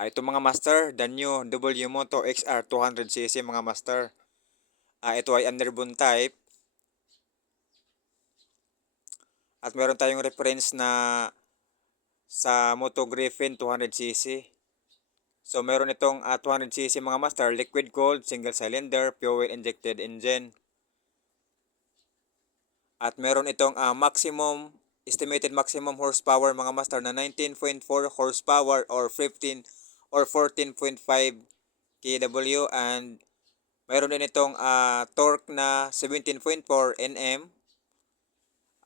Ito mga master, the new W Moto XR 200cc mga master. Ito ay underbone type. At meron tayong reference na sa Moto Griffin 200cc. So meron itong 200cc mga master, liquid cooled, single cylinder, fuel injected engine. At meron itong estimated maximum horsepower mga master na 19.4 horsepower or 15 or 14.5 kW, and mayroon din itong torque na 17.4 Nm.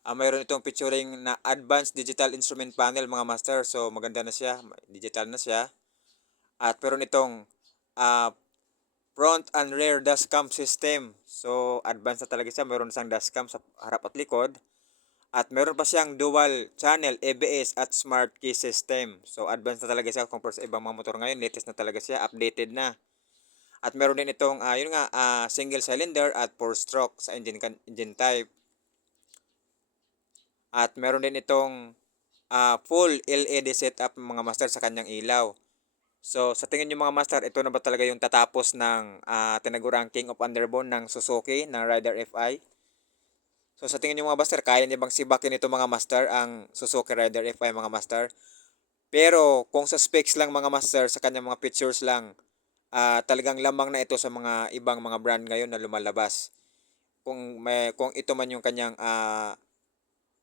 Mayroon itong featuring na advanced digital instrument panel mga master. So maganda na siya, digital na siya. At meron itong uh, front and rear dashcam system. So advanced na talaga siya, meron siyang dashcam sa harap at likod. At meron pa siyang dual channel ABS at smart key system. So advanced na talaga siya compare sa ibang mga motor ngayon, latest na talaga siya, updated na. At meron din itong single cylinder at 4-stroke sa engine type. At meron din itong full LED setup mga master sa kanyang ilaw. So sa tingin niyo mga master, ito na ba talaga yung tatapos ng tinagurang King of Underbone ng Suzuki na Rider FI? So sa tingin niyo mga master, kaya niya bang sibakin ito mga master ang Suzuki Rider FI mga master? Pero kung sa specs lang mga master, sa kanyang mga features lang, talagang lamang na ito sa mga ibang mga brand ngayon na lumalabas. Kung ito man yung kanyang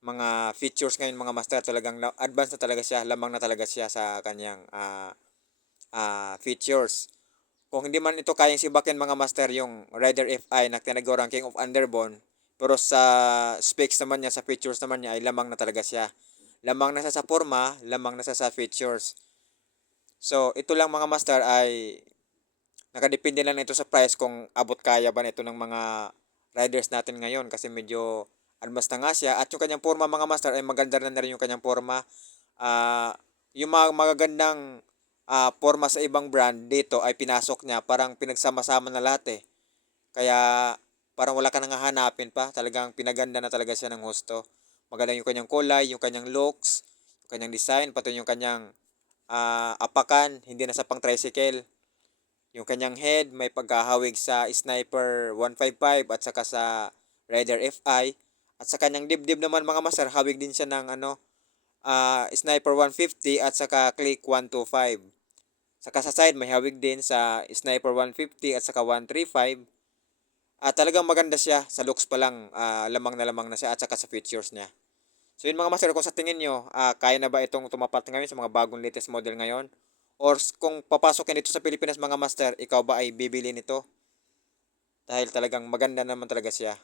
mga features ngayon mga master, talagang advanced na talaga siya, lamang na talaga siya sa kanyang features. Kung hindi man ito kayang sibakin mga master yung Rider FI na tinagurang King of Underbone, pero sa specs naman niya, sa features naman niya ay lamang na talaga siya. Lamang na siya sa forma, lamang na siya sa features. So ito lang mga master ay nakadepende lang ito sa price, kung abot kaya ba nito ng mga riders natin ngayon, kasi medyo advanced na nga siya. At yung kanyang forma mga master ay maganda na rin yung kanyang forma. Yung mga magagandang forma sa ibang brand dito ay pinasok niya, parang pinagsama-sama na lahat eh. Kaya parang wala ka nang hahanapin pa, talagang pinaganda na talaga siya ng husto. Maganda yung kanyang kulay, yung kanyang looks, yung kanyang design, pati yung kanyang apakan, hindi na sa pang tricycle. Yung kanyang head may pagkahawig sa Sniper 155 at saka sa Rider FI. At sa kanyang dibdib naman mga master, hawig din siya ng Sniper 150 at saka Click 125. Saka sa side may hawig din sa Sniper 150 at saka 135. Talagang maganda siya sa looks pa lang, lamang na siya, at saka sa features niya. So yun mga master, kung sa tingin nyo, kaya na ba itong tumapat ngayon sa mga bagong latest model ngayon? Or kung papasok dito sa Pilipinas mga master, ikaw ba ay bibili nito? Dahil talagang maganda naman talaga siya.